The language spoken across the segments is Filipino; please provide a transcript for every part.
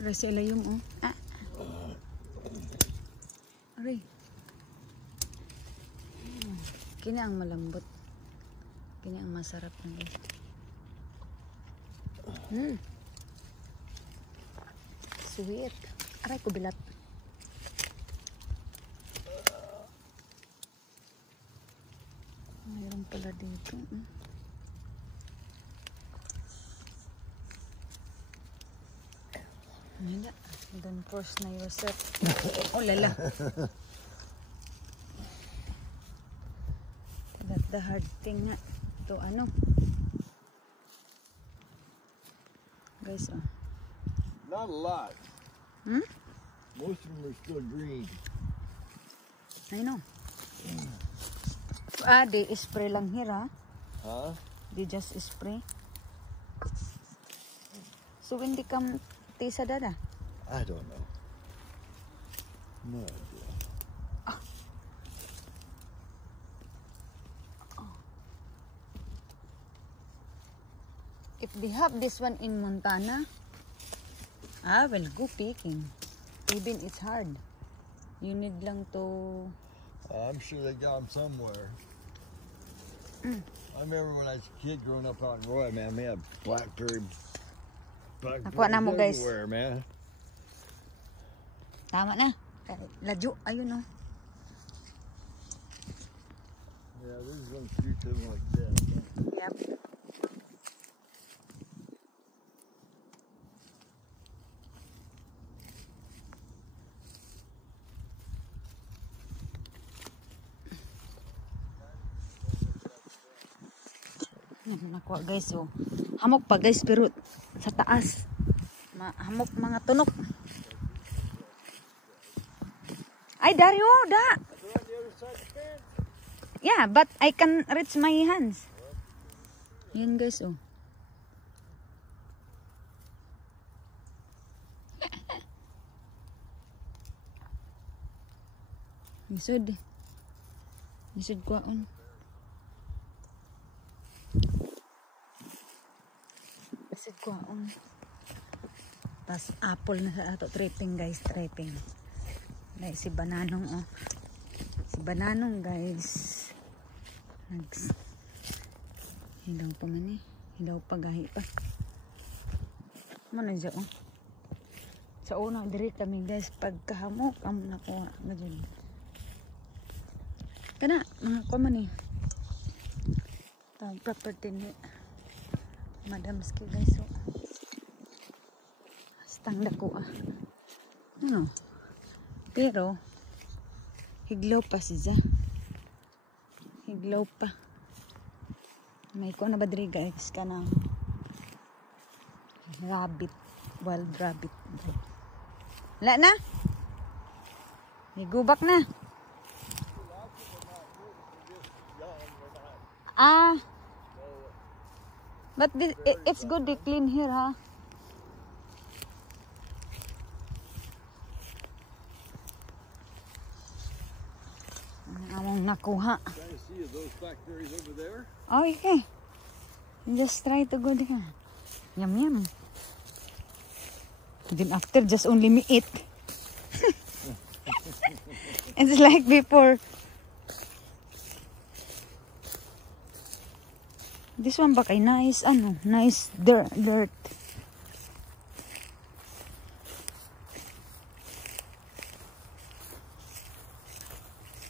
Aray sila yung oh. Ah. Aray. Kini ang malambot. Kini ang masarap na guys. Sweet. Aray ko bilat. Mayroon pala dito. Nila. Don't force na yourself. Oh lala. That's the hard thing nga. To ano. Guys, oh. Not a lot. Hmm? Most of them are still green. I know. Ah, they spray lang here, ha? Huh? They just spray. So when they come tisa dada? I don't know. No idea. If they have this one in Montana, I will go picking. Even it's hard. You need lang to... I'm sure they got them somewhere. I remember when I was a kid growing up out in Roy, man, we had blackberries Nakuha na mo, guys. everywhere, man. Tama na. Ladyo. Ayun, oh. Yeah, there's one few to them like that. Yep. Nakuha guys, oh. Hamok pa guys, pero sa taas. Hamok mga tunok. Ay, Dario, da. Yeah, but I can reach my hands. Yan guys, oh. Isod. Isod kwaon. Isod kwaon. Tas apple na sa ato. Tripping guys, tripping. Dahil si Bananong, oh. Si Bananong guys. Hilaw pa man eh. Hilaw pa gahi pa. Ano dyan, oh. Sa una, diri kami guys. Pagkahamok, amo nakuha. Ganyan. Kana, mga kuman eh. Ito, property ni Madam Ski guys, oh. Stang dako, ah. Ano? Pero, higlaw pa siya. Higlaw pa. May ko na ba diri guys ka ng rabbit. Wild rabbit. Wala na? Higubak na. Ah. But this, it's good to clean here, ha? Among nakuha. Trying to see if those blackberries over there. Oh, okay. Just try to go there. Yum, yum. Then after, just only me eat. It's like before. This one ba kay nice, ano, nice dirt.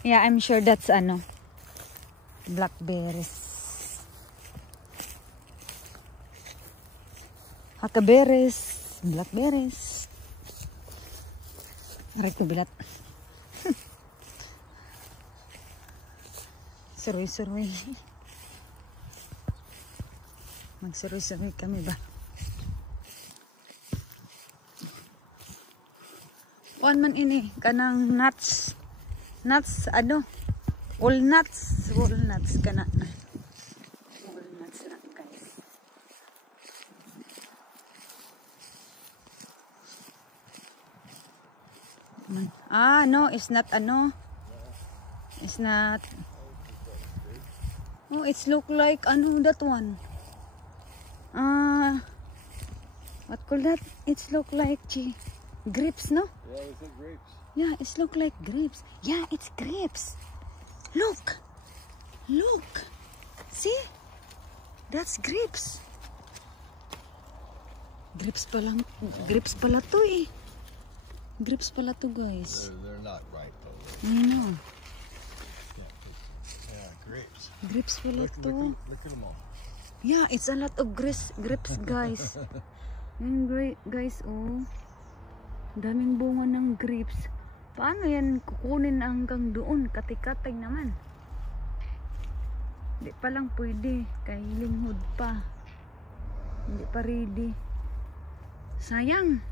Yeah, I'm sure that's ano, blackberries. Huckleberries, blackberries. Aray ko bilat. Suroy-suroy. Magsuroy-suroy kami ba? One man ini, kanang nuts. Nuts, ano? Walnuts. Walnuts ka na. Walnuts na, guys. Ah, no, it's not, ano. It's not. Oh, it's look like, ano, that one. Ah, What call that? It's look like grapes, no? Yeah, we said grapes. Yeah, it's look like grapes. Yeah, it's grapes. Look. Look. See? That's grapes. Grapes pala to eh. Grapes pala to, guys. They're not ripe though. I know. Yeah, grapes. Grapes pala to. Look at them all. Yeah, it's a lot of grapes, guys. Guys, oh. Daming bunga ng grapes. Paano yan kukunin hanggang doon? Katikatay naman. Hindi pa lang pwede. Kay linghod pa. Hindi pa ready. Sayang.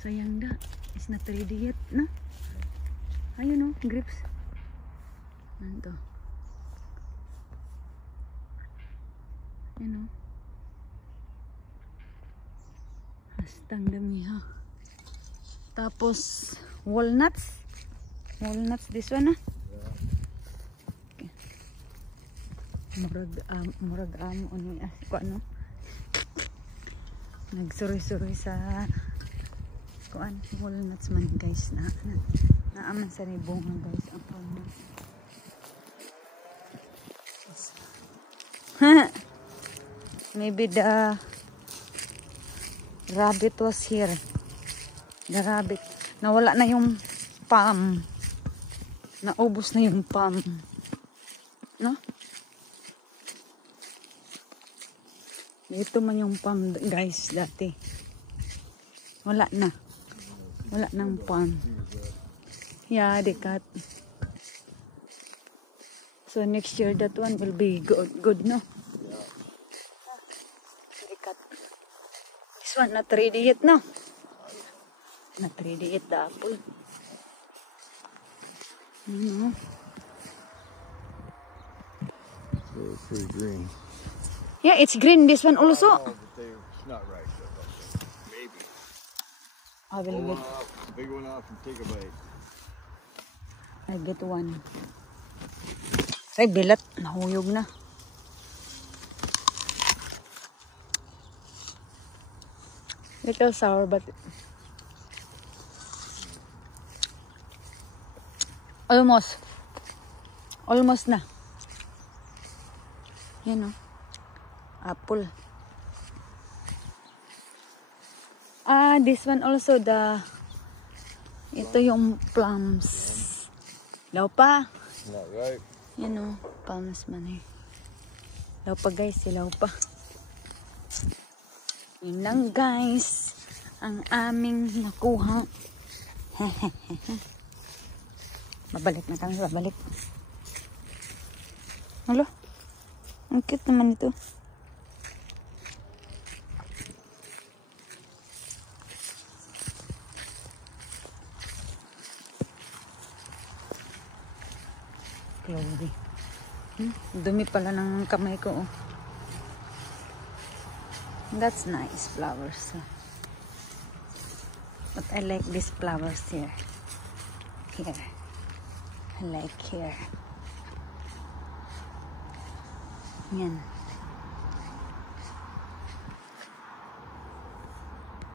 Sayang da. It's not ready yet, no? Ayun, oh, grapes. Ano to? Ayun, oh. Hastang dami, ha? Tapos, walnuts. Walnuts, this one, ha? Okay. Murag ano? Nagsuri-suri sa kuan, walnuts man, guys. Naaman sa bunga, guys. Ang walnuts. Maybe the rabbit was here. The rabbit. Nawala na yung palm. Naubos na yung palm. No? Ito man yung palm, guys, dati. Wala na. Wala nang palm. Yeah, they cut. So next year that one will be good, no? They cut. This one not ready yet, no? Not ready yet, the apple. They're pretty green. Yeah, it's green. This one also. Oh, but it's not right. Maybe. I will Pull get. one off, big one off and take a bite. I get one. Say bilat, nahuyog na. Little sour, but almost na. Yan, oh. Apple. This one also ito yung plums. Law pa. Not right. Yan, oh, plums man eh. Law pa, guys, silaw pa. Yun lang, guys, ang aming nakuha. Babalik na kami, babalik. Halo, ang cute naman ito. Chloe. Dumi pala ng kamay ko, oh. That's nice flowers. But I like these flowers here. Here. I like here. Yan.